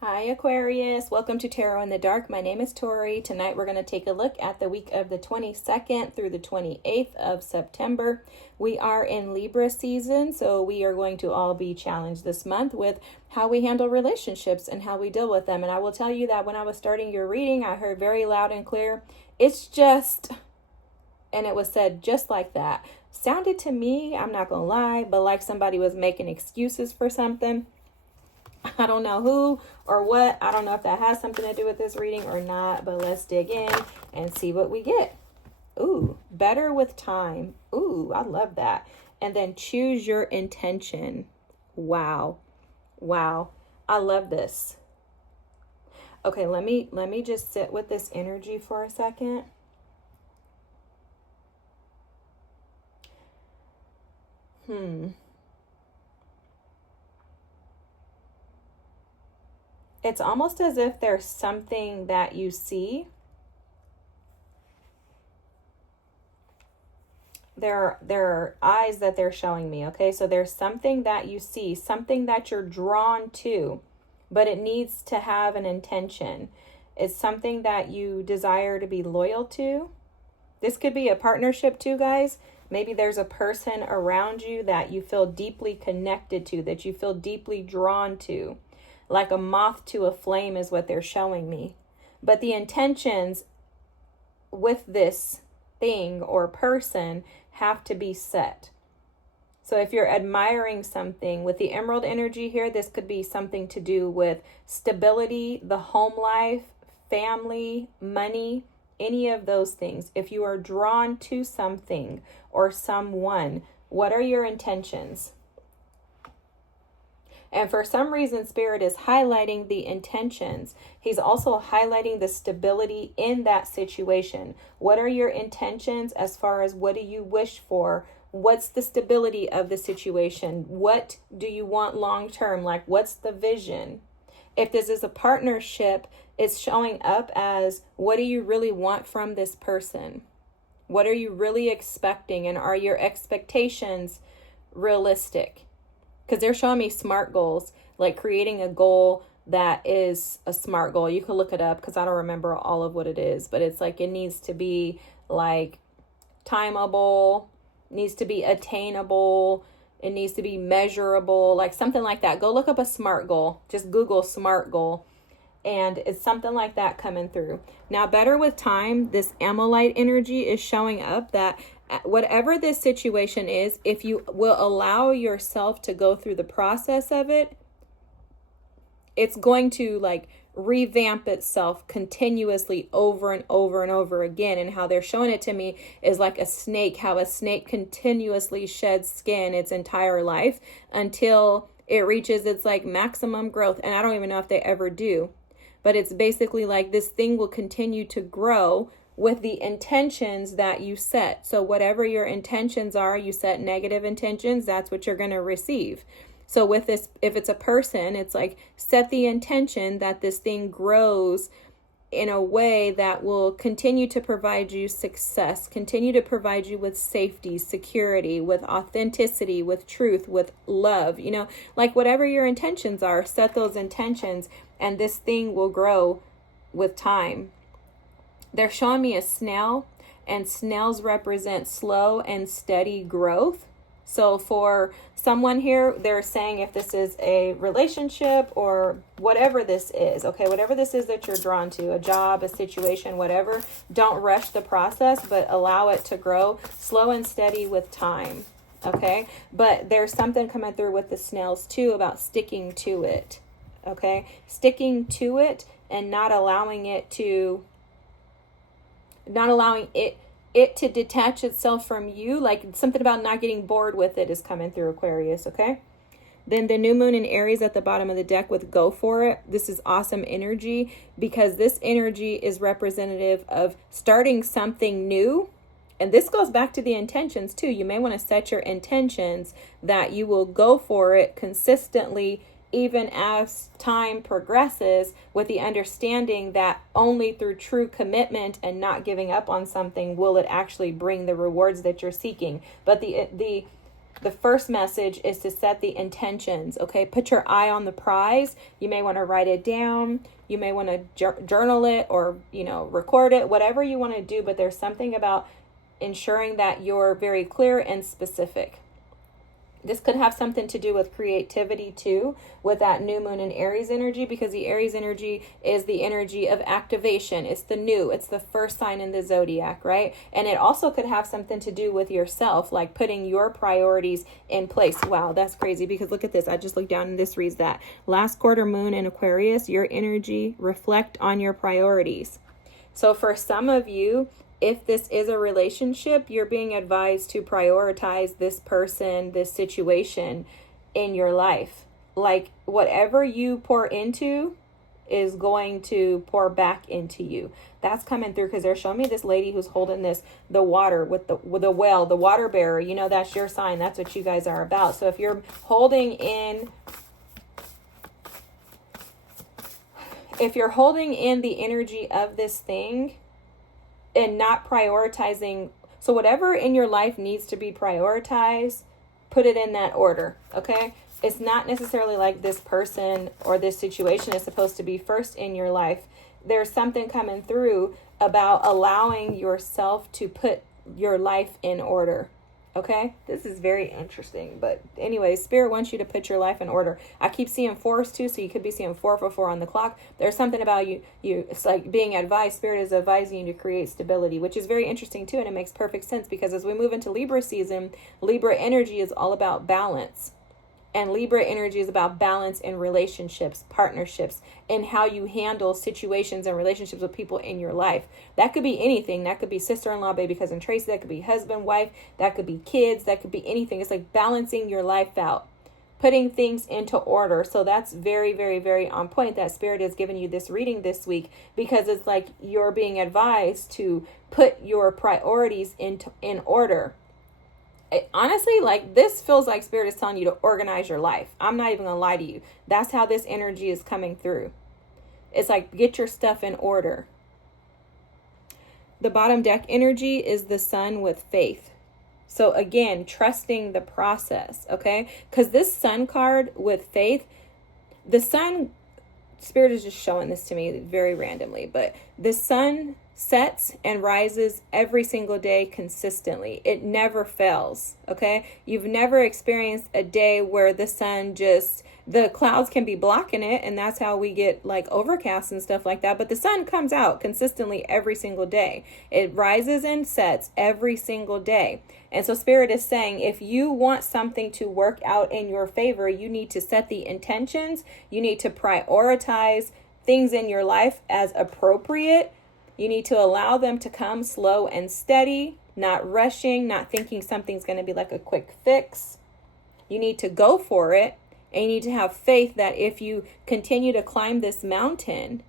Hi Aquarius, welcome to Tarot in the Dark. My name is Tori. Tonight we're going to take a look at the week of the 22nd through the 28th of September. We are in Libra season, so we are going to all be challenged this month with how we handle relationships and how we deal with them. And I will tell you that when I was starting your reading, I heard very loud and clear, it's just, and it was said just like that. Sounded to me, I'm not going to lie, but like somebody was making excuses for something. I don't know who or what. I don't know if that has something to do with this reading or not, but let's dig in and see what we get. Ooh, better with time. Ooh, I love that. And then choose your intention. Wow. Wow. I love this. Okay, let me just sit with this energy for a second. It's almost as if there's something that you see. There are eyes that they're showing me, okay? So there's something that you see, something that you're drawn to, but it needs to have an intention. It's something that you desire to be loyal to. This could be a partnership too, guys. Maybe there's a person around you that you feel deeply connected to, that you feel deeply drawn to. Like a moth to a flame is what they're showing me. But the intentions with this thing or person have to be set. So if you're admiring something with the emerald energy here, this could be something to do with stability, the home life, family, money, any of those things. If you are drawn to something or someone, what are your intentions? And for some reason, Spirit is highlighting the intentions. He's also highlighting the stability in that situation. What are your intentions as far as what do you wish for? What's the stability of the situation? What do you want long term? Like, what's the vision? If this is a partnership, it's showing up as what do you really want from this person? What are you really expecting? And are your expectations realistic? Because they're showing me SMART goals, like creating a goal that is a SMART goal. You can look it up because I don't remember all of what it is, but it's like it needs to be like timeable, needs to be attainable, it needs to be measurable, like something like that. Go look up a SMART goal. Just Google SMART goal. And it's something like that coming through. Now, better with time, this Amylite energy is showing up that whatever this situation is, if you will allow yourself to go through the process of it, it's going to like revamp itself continuously over and over and over again. And how they're showing it to me is like a snake, how a snake continuously sheds skin its entire life until it reaches its like maximum growth. And I don't even know if they ever do. But it's basically like this thing will continue to grow with the intentions that you set. So whatever your intentions are, you set negative intentions, that's what you're going to receive. So with this, if it's a person, it's like set the intention that this thing grows in a way that will continue to provide you success, continue to provide you with safety, security, with authenticity, with truth, with love, you know, like whatever your intentions are, set those intentions and this thing will grow with time. They're showing me a snail, and snails represent slow and steady growth. So for someone here, they're saying if this is a relationship or whatever this is, okay, whatever this is that you're drawn to, a job, a situation, whatever, don't rush the process, but allow it to grow slow and steady with time, okay? But there's something coming through with the snails too about sticking to it, okay? Sticking to it and not allowing it to detach itself from you. Like something about not getting bored with it is coming through, Aquarius, okay? Then the new moon in Aries at the bottom of the deck with go for it. This is awesome energy because this energy is representative of starting something new. And this goes back to the intentions too. You may want to set your intentions that you will go for it consistently even as time progresses, with the understanding that only through true commitment and not giving up on something will it actually bring the rewards that you're seeking. But the the first message is to set the intentions, okay? Put your eye on the prize. You may want to write it down. You may want to journal it or, record it, whatever you want to do. But there's something about ensuring that you're very clear and specific. This could have something to do with creativity too, with that new moon in Aries energy, because the Aries energy is the energy of activation. It's the new, it's the first sign in the zodiac, right? And it also could have something to do with yourself, like putting your priorities in place. Wow, that's crazy, because look at this. I just looked down and this reads that last quarter moon in Aquarius, your energy reflect on your priorities. So for some of you, if this is a relationship, you're being advised to prioritize this person, this situation in your life. Like whatever you pour into is going to pour back into you. That's coming through, because they're showing me this lady who's holding the water with the well, the water bearer. That's your sign. That's what you guys are about. So if you're holding in the energy of this thing, and not prioritizing, so whatever in your life needs to be prioritized, put it in that order, okay? It's not necessarily like this person or this situation is supposed to be first in your life. There's something coming through about allowing yourself to put your life in order, okay? This is very interesting. But anyway, Spirit wants you to put your life in order. I keep seeing fours too, so you could be seeing 444 on the clock. There's something about you. It's like being advised. Spirit is advising you to create stability, which is very interesting too, and it makes perfect sense, because as we move into Libra season, Libra energy is all about balance. And Libra energy is about balance in relationships, partnerships, and how you handle situations and relationships with people in your life. That could be anything. That could be sister-in-law, baby cousin Tracy. That could be husband, wife. That could be kids. That could be anything. It's like balancing your life out, putting things into order. So that's very, very, very on point that Spirit has given you this reading this week, because it's like you're being advised to put your priorities in order. Honestly, like this feels like Spirit is telling you to organize your life. I'm not even gonna lie to you. That's how this energy is coming through. It's like, get your stuff in order. The bottom deck energy is the sun with faith. So again, trusting the process, okay? Because this sun card with faith, the sun, Spirit is just showing this to me very randomly, but the sun sets and rises every single day consistently. It never fails, okay? You've never experienced a day where the sun the clouds can be blocking it, and that's how we get like overcast and stuff like that, but the sun comes out consistently every single day. It rises and sets every single day. And so Spirit is saying, if you want something to work out in your favor, you need to set the intentions. You need to prioritize things in your life as appropriate. You need to allow them to come slow and steady, not rushing, not thinking something's going to be like a quick fix. You need to go for it, and you need to have faith that if you continue to climb this mountain,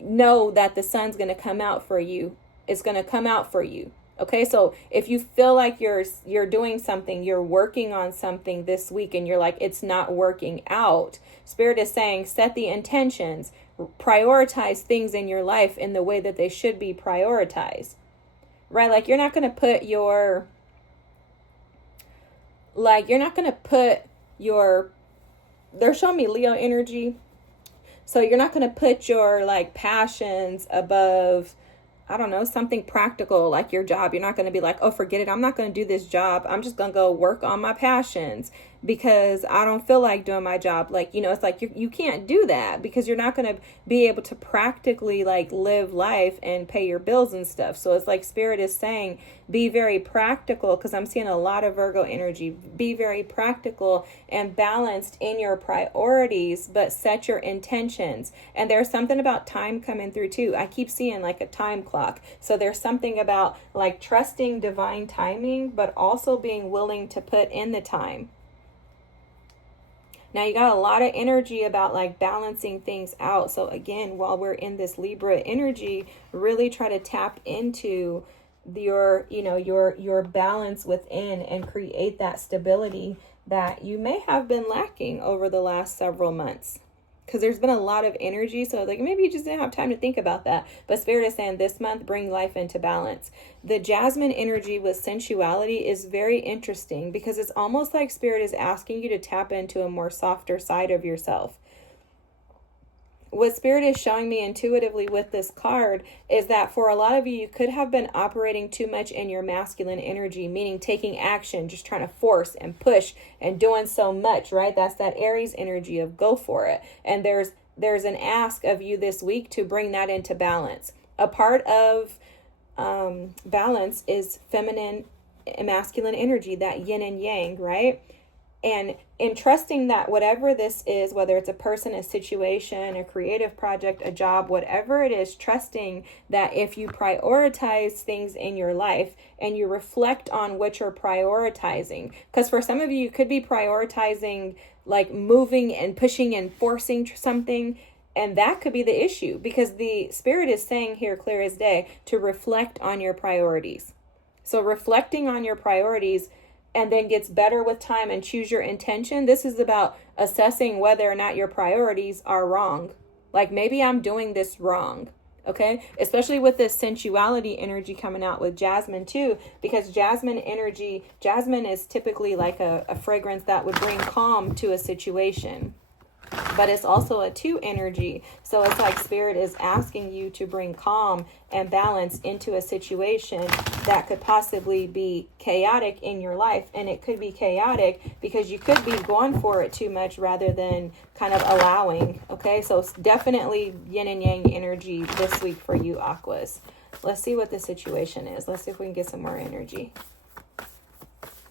know that the sun's going to come out for you. It's going to come out for you. Okay, so if you feel like you're doing something, you're working on something this week, and you're like, it's not working out, Spirit is saying, set the intentions, prioritize things in your life in the way that they should be prioritized, right? Like you're not going to put they're showing me Leo energy. So you're not going to put your like passions above, I don't know, something practical like your job. You're not going to be like, oh, forget it. I'm not going to do this job. I'm just going to go work on my passions because I don't feel like doing my job. Like, it's like you can't do that, because you're not going to be able to practically like live life and pay your bills and stuff. So it's like Spirit is saying, be very practical, because I'm seeing a lot of Virgo energy. Be very practical and balanced in your priorities, but set your intentions. And there's something about time coming through too. I keep seeing like a time clock. So there's something about like trusting divine timing, but also being willing to put in the time. Now you got a lot of energy about like balancing things out. So again, while we're in this Libra energy, really try to tap into your balance within and create that stability that you may have been lacking over the last several months. because there's been a lot of energy. So like maybe you just didn't have time to think about that. But Spirit is saying this month, bring life into balance. The Jasmine energy with sensuality is very interesting because it's almost like Spirit is asking you to tap into a more softer side of yourself. What Spirit is showing me intuitively with this card is that for a lot of you, you could have been operating too much in your masculine energy, meaning taking action, just trying to force and push and doing so much, right? That's that Aries energy of go for it. And there's an ask of you this week to bring that into balance. A part of balance is feminine and masculine energy, that yin and yang, right? And in trusting that whatever this is, whether it's a person, a situation, a creative project, a job, whatever it is, trusting that if you prioritize things in your life and you reflect on what you're prioritizing, because for some of you, you could be prioritizing like moving and pushing and forcing something. And that could be the issue, because the Spirit is saying here, clear as day, to reflect on your priorities. So reflecting on your priorities and then gets better with time and choose your intention. This is about assessing whether or not your priorities are wrong. Like maybe I'm doing this wrong. Okay. Especially with this sensuality energy coming out with Jasmine too, because Jasmine is typically like a fragrance that would bring calm to a situation. But it's also a 2 energy. So it's like Spirit is asking you to bring calm and balance into a situation that could possibly be chaotic in your life. And it could be chaotic because you could be going for it too much rather than kind of allowing. Okay, so it's definitely yin and yang energy this week for you, Aquas. Let's see what the situation is. Let's see if we can get some more energy.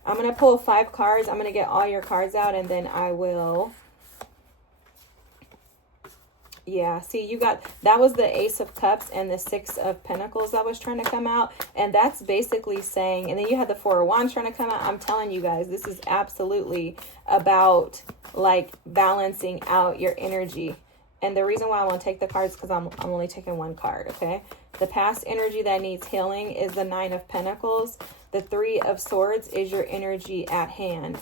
I'm going to pull 5 cards. I'm going to get all your cards out and then I will... Yeah, see, you got, that was the Ace of Cups and the 6 of Pentacles that was trying to come out. And that's basically saying, and then you had the 4 of Wands trying to come out. I'm telling you guys, this is absolutely about like balancing out your energy. And the reason why I want to take the cards because I'm only taking 1 card, okay? The past energy that needs healing is the 9 of Pentacles. The 3 of Swords is your energy at hand.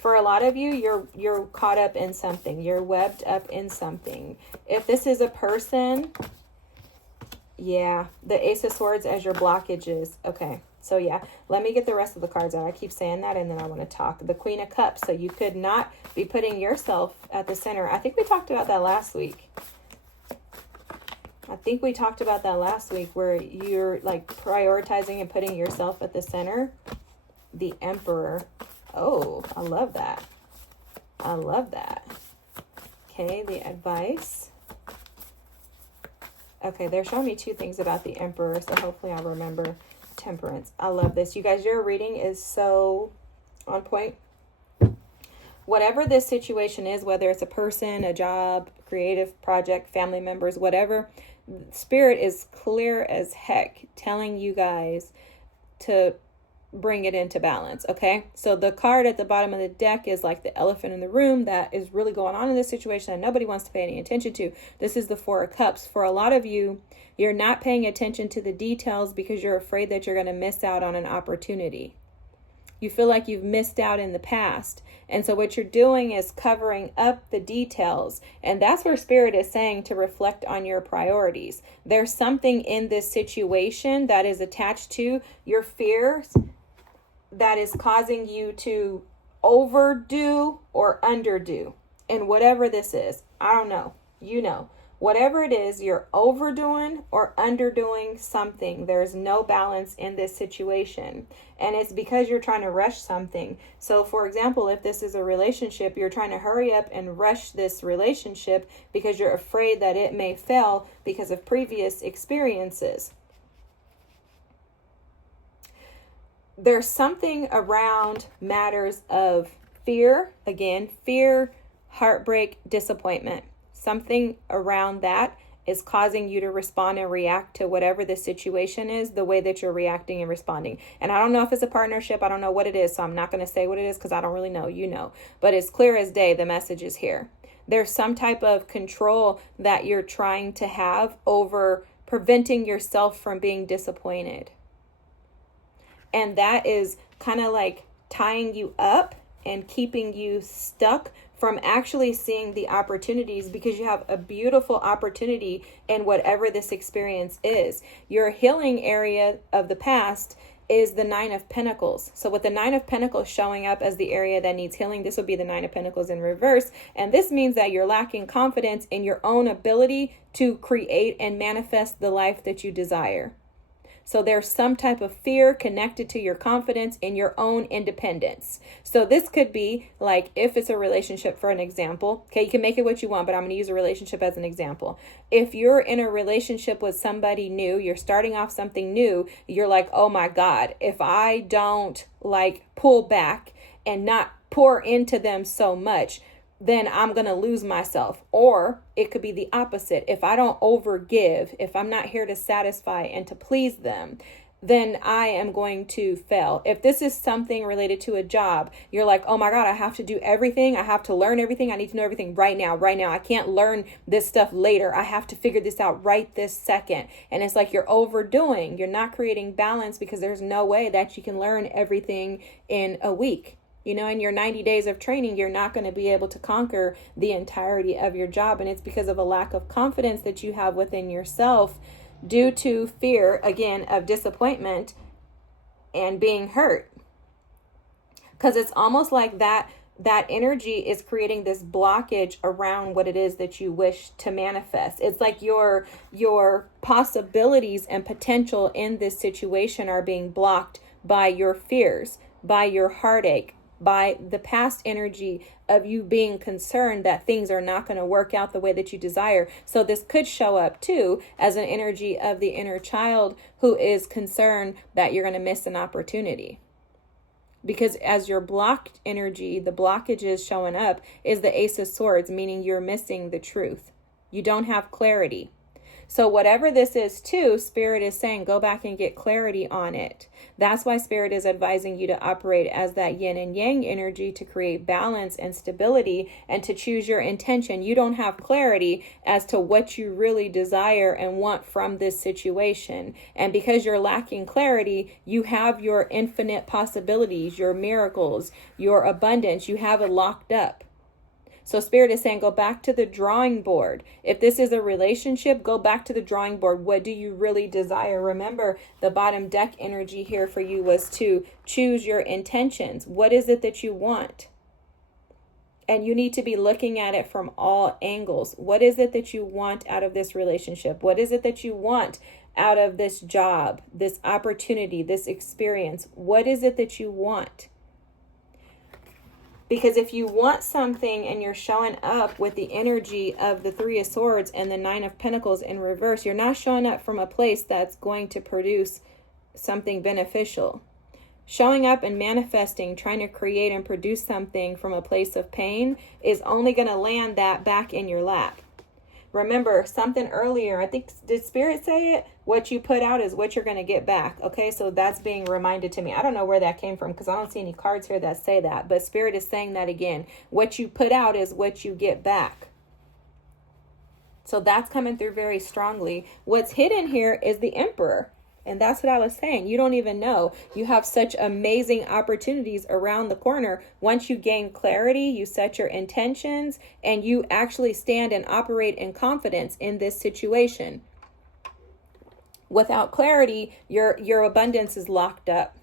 For a lot of you, you're caught up in something. You're webbed up in something. If this is a person, yeah, the Ace of Swords as your blockages. Okay, so yeah, let me get the rest of the cards out. I keep saying that, and then I want to talk. The Queen of Cups, so you could not be putting yourself at the center. I think we talked about that last week. Where you're like prioritizing and putting yourself at the center. The Emperor. Oh, I love that. I love that. Okay, the advice. Okay, they're showing me 2 things about the Emperor, so hopefully I'll remember. Temperance. I love this. You guys, your reading is so on point. Whatever this situation is, whether it's a person, a job, creative project, family members, whatever, Spirit is clear as heck telling you guys to bring it into balance. Okay, so the card at the bottom of the deck is like the elephant in the room that is really going on in this situation that nobody wants to pay any attention to. This is the 4 of Cups. For a lot of you, you're not paying attention to the details because you're afraid that you're going to miss out on an opportunity. You feel like you've missed out in the past. And so what you're doing is covering up the details. And that's where Spirit is saying to reflect on your priorities. There's something in this situation that is attached to your fears that is causing you to overdo or underdo. And whatever this is, I don't know, you know. Whatever it is, you're overdoing or underdoing something. There's no balance in this situation. And it's because you're trying to rush something. So for example, if this is a relationship, you're trying to hurry up and rush this relationship because you're afraid that it may fail because of previous experiences. There's something around matters of fear. Again, fear, heartbreak, disappointment. Something around that is causing you to respond and react to whatever the situation is, the way that you're reacting and responding. And I don't know if it's a partnership. I don't know what it is. So I'm not going to say what it is because I don't really know. You know. But it's clear as day. The message is here. There's some type of control that you're trying to have over preventing yourself from being disappointed. And that is kind of like tying you up and keeping you stuck from actually seeing the opportunities, because you have a beautiful opportunity in whatever this experience is. Your healing area of the past is the Nine of Pentacles. So with the Nine of Pentacles showing up as the area that needs healing, this will be the Nine of Pentacles in reverse. And this means that you're lacking confidence in your own ability to create and manifest the life that you desire. So there's some type of fear connected to your confidence in your own independence. So this could be like, if it's a relationship, for an example, okay, you can make it what you want, but I'm going to use a relationship as an example. If you're in a relationship with somebody new, you're starting off something new, you're like, oh my God, if I don't like pull back and not pour into them so much, then I'm going to lose myself. Or it could be the opposite. If I don't overgive, if I'm not here to satisfy and to please them, then I am going to fail. If this is something related to a job, you're like, oh my God, I have to do everything. I have to learn everything. I need to know everything right now. I can't learn this stuff later. I have to figure this out right this second. And it's like you're overdoing. You're not creating balance, because there's no way that you can learn everything in a week. You know, in your 90 days of training, you're not going to be able to conquer the entirety of your job. And it's because of a lack of confidence that you have within yourself, due to fear, again, of disappointment and being hurt. Because it's almost like that energy is creating this blockage around what it is that you wish to manifest. It's like your possibilities and potential in this situation are being blocked by your fears, by your heartache, by the past energy of you being concerned that things are not going to work out the way that you desire. So this could show up too as an energy of the inner child who is concerned that you're going to miss an opportunity. Because as your blocked energy, the blockage is showing up is the Ace of Swords, meaning you're missing the truth. You don't have clarity. So whatever this is too, Spirit is saying, go back and get clarity on it. That's why Spirit is advising you to operate as that yin and yang energy to create balance and stability and to choose your intention. You don't have clarity as to what you really desire and want from this situation. And because you're lacking clarity, you have your infinite possibilities, your miracles, your abundance, you have it locked up. So Spirit is saying, go back to the drawing board. If this is a relationship, go back to the drawing board. What do you really desire? Remember, the bottom deck energy here for you was to choose your intentions. What is it that you want? And you need to be looking at it from all angles. What is it that you want out of this relationship? What is it that you want out of this job, this opportunity, this experience? What is it that you want? Because if you want something and you're showing up with the energy of the Three of Swords and the Nine of Pentacles in reverse, you're not showing up from a place that's going to produce something beneficial. Showing up and manifesting, trying to create and produce something from a place of pain is only going to land that back in your lap. Remember something earlier, I think, did Spirit say it? What you put out is what you're going to get back. Okay, so that's being reminded to me. I don't know where that came from because I don't see any cards here that say that. But Spirit is saying that again. What you put out is what you get back. So that's coming through very strongly. What's hidden here is the Emperor. And that's what I was saying. You don't even know. You have such amazing opportunities around the corner. Once you gain clarity, you set your intentions, and you actually stand and operate in confidence in this situation. Without clarity, your abundance is locked up.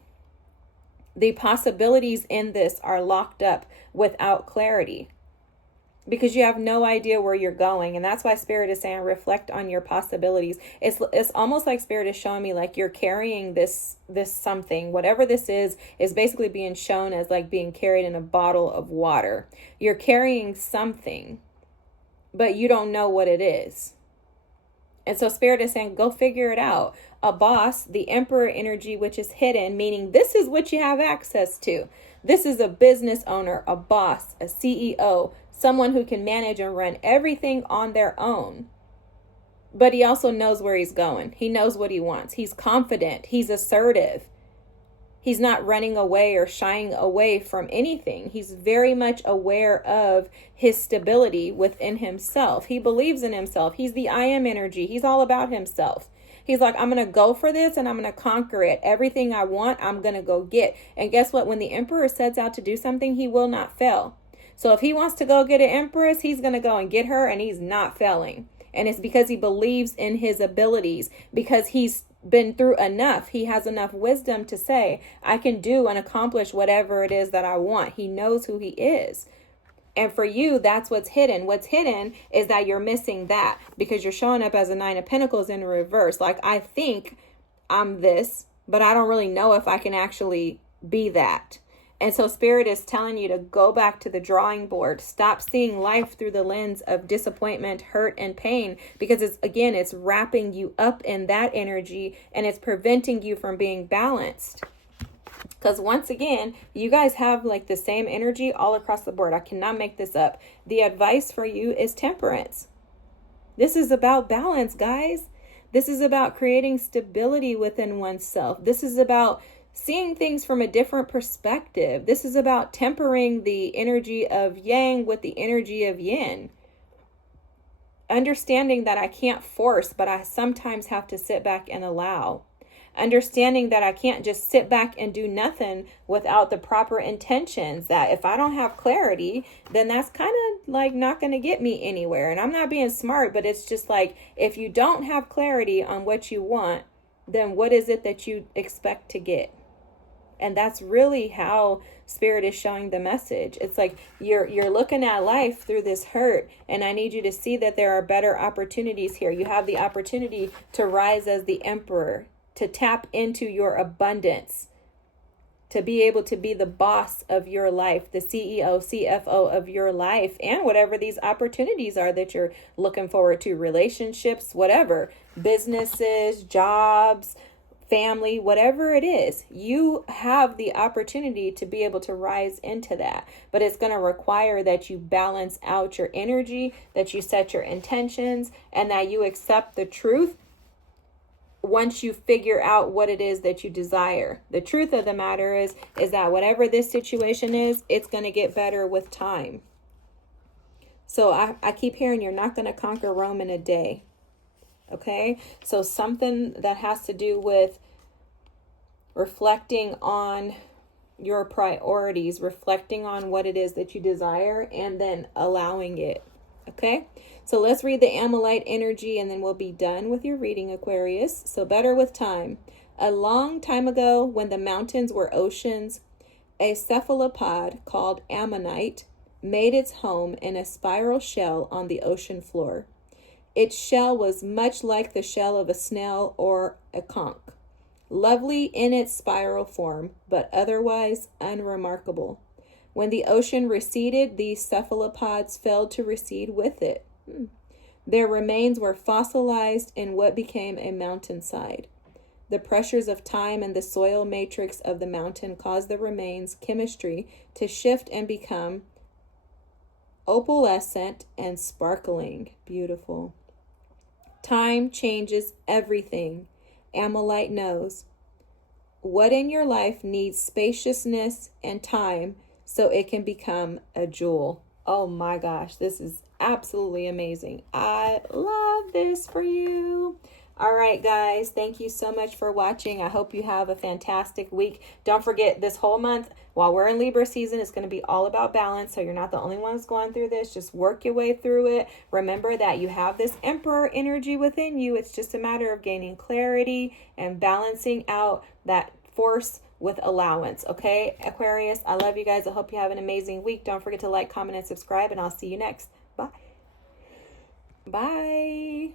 The possibilities in this are locked up without clarity. Because you have no idea where you're going. And that's why Spirit is saying reflect on your possibilities. It's almost like Spirit is showing me like you're carrying this something. Whatever this is basically being shown as like being carried in a bottle of water. You're carrying something, but you don't know what it is. And so Spirit is saying, go figure it out. A boss, the Emperor energy, which is hidden, meaning this is what you have access to. This is a business owner, a boss, a CEO, someone who can manage and run everything on their own. But he also knows where he's going. He knows what he wants. He's confident. He's assertive. He's not running away or shying away from anything. He's very much aware of his stability within himself. He believes in himself. He's the I am energy. He's all about himself. He's like, I'm going to go for this and I'm going to conquer it. Everything I want, I'm going to go get. And guess what? When the Emperor sets out to do something, he will not fail. So if he wants to go get an empress, he's going to go and get her, and he's not failing. And it's because he believes in his abilities, because he's been through enough. He has enough wisdom to say, I can do and accomplish whatever it is that I want. He knows who he is. And for you, that's what's hidden. What's hidden is that you're missing that, because you're showing up as a 9 of Pentacles in reverse. Like, I think I'm this, but I don't really know if I can actually be that. And so Spirit is telling you to go back to the drawing board. Stop seeing life through the lens of disappointment, hurt, and pain, because it's wrapping you up in that energy, and it's preventing you from being balanced. Because once again, you guys have like the same energy all across the board. I cannot make this up. The advice for you is temperance. This is about balance, guys. This is about creating stability within oneself. This is about seeing things from a different perspective. This is about tempering the energy of yang with the energy of yin. Understanding that I can't force, but I sometimes have to sit back and allow. Understanding that I can't just sit back and do nothing without the proper intentions. That if I don't have clarity, then that's kind of like not going to get me anywhere. And I'm not being smart, but it's just like, if you don't have clarity on what you want, then what is it that you expect to get? And that's really how Spirit is showing the message. It's like you're looking at life through this hurt, and I need you to see that there are better opportunities here. You have the opportunity to rise as the emperor, to tap into your abundance, to be able to be the boss of your life, the CEO, CFO of your life, and whatever these opportunities are that you're looking forward to, relationships, whatever, businesses, jobs, family, whatever it is, you have the opportunity to be able to rise into that. But it's going to require that you balance out your energy, that you set your intentions, and that you accept the truth once you figure out what it is that you desire. The truth of the matter is that whatever this situation is, it's going to get better with time. So I keep hearing you're not going to conquer Rome in a day. Okay, so something that has to do with reflecting on your priorities, reflecting on what it is that you desire, and then allowing it. Okay, so let's read the Ammonite energy and then we'll be done with your reading, Aquarius. So better with time. A long time ago, when the mountains were oceans, a cephalopod called Ammonite made its home in a spiral shell on the ocean floor. Its shell was much like the shell of a snail or a conch, lovely in its spiral form, but otherwise unremarkable. When the ocean receded, these cephalopods failed to recede with it. Their remains were fossilized in what became a mountainside. The pressures of time and the soil matrix of the mountain caused the remains' chemistry to shift and become opalescent and sparkling. Beautiful. Time changes everything. Ammonite knows. What in your life needs spaciousness and time so it can become a jewel? Oh my gosh, this is absolutely amazing. I love this for you. All right, guys, thank you so much for watching. I hope you have a fantastic week. Don't forget, this whole month, while we're in Libra season, it's going to be all about balance. So you're not the only ones going through this. Just work your way through it. Remember that you have this Emperor energy within you. It's just a matter of gaining clarity and balancing out that force with allowance. Okay, Aquarius, I love you guys. I hope you have an amazing week. Don't forget to like, comment, and subscribe, and I'll see you next. Bye. Bye.